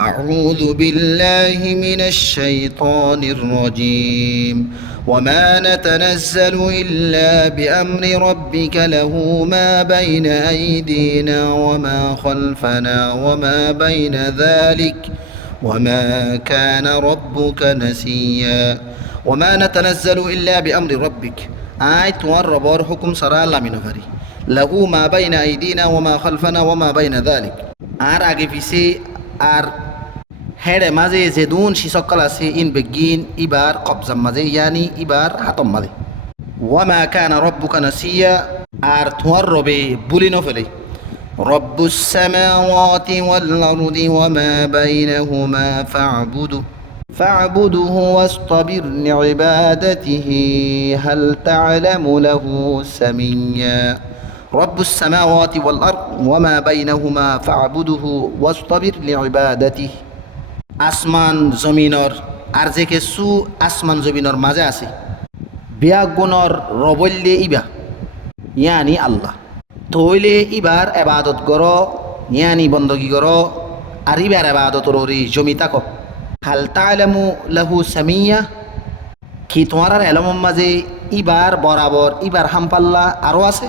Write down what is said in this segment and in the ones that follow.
أعوذ بالله من الشيطان الرجيم وما نتنزل إلا بأمر ربك له ما بين أيدينا وما خلفنا وما بين ذلك وما كان ربك نسيا وما نتنزل إلا بأمر ربك آية وربور حكم سرى الله من فري له ما بين أيدينا وما خلفنا وما بين ذلك آগে পিছে আর হেড়ে মাঝে যে দুন শিসকল আছে ইন বেগিন ইবার কবজাম মাঝে ইয়ানি ইবার হাতম মাঝে ওয়ামা কানা রব্বুকা নাসিয়া আর তোমার রবে বুলি নফেলে রব্বুস সামাওয়াতি ওয়াল আরদি ওয়ামা বাইনাহুমা ফা'বুদুহু ওয়াসতাবির লিইবাদাতিহি হাল তা'লামু লাহু সামিয়্যা রব্বুস সামাওয়াতি ওয়াল আরদ ওয়ামা বাইনাহুমা ফা'বুদুহু ওয়াসতাবির লিইবাদাতিহি আসমান জমিনর আর যে কিছু আসমান জমিনর মাঝে আছে বিয়াগুণর রবল্যে ইবা ইয়ানি আল্লাহ তৈলে ইবার এবাদত গর ইয়ানি বন্দগি গর আর ইবার এবাদত রি জমি তাক হাল তা'লামু লাহু সামিয়্যা কি তোমার এলমম মাঝে ইবার বরাবর ইবার হামপাল্লা আরও আছে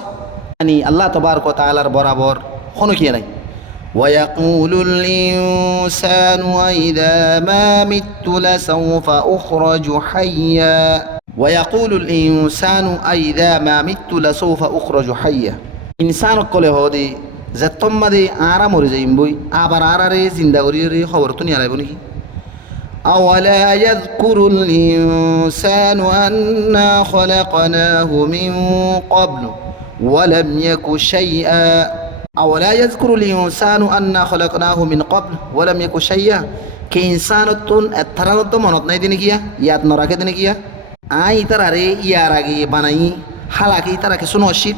ইয়ানি আল্লাহ তবারক ওয়া তাআলার বরাবর কোনো কি নাই ويقول الإنسان أإذا ما مت لسوف أخرج حيا ويقول الإنسان أإذا ما مت لسوف أخرج حيا إنسان كله هودي زتم مدي آرام ورزيم بوي آبار آراري زندا وريري خبرتني على بني أولا يذكر الإنسان أنا خلقناه من قبل ولم يك شيئا أولا يذكر الإنسان أنا خلقناه من قبل ولم يك شيئا كي إنسان تون أترى تو منوت ناي ديني كيا ياد نوراك ديني كيا آي ترى ري ياراغي بناي حالا كي ترى كسونو شيء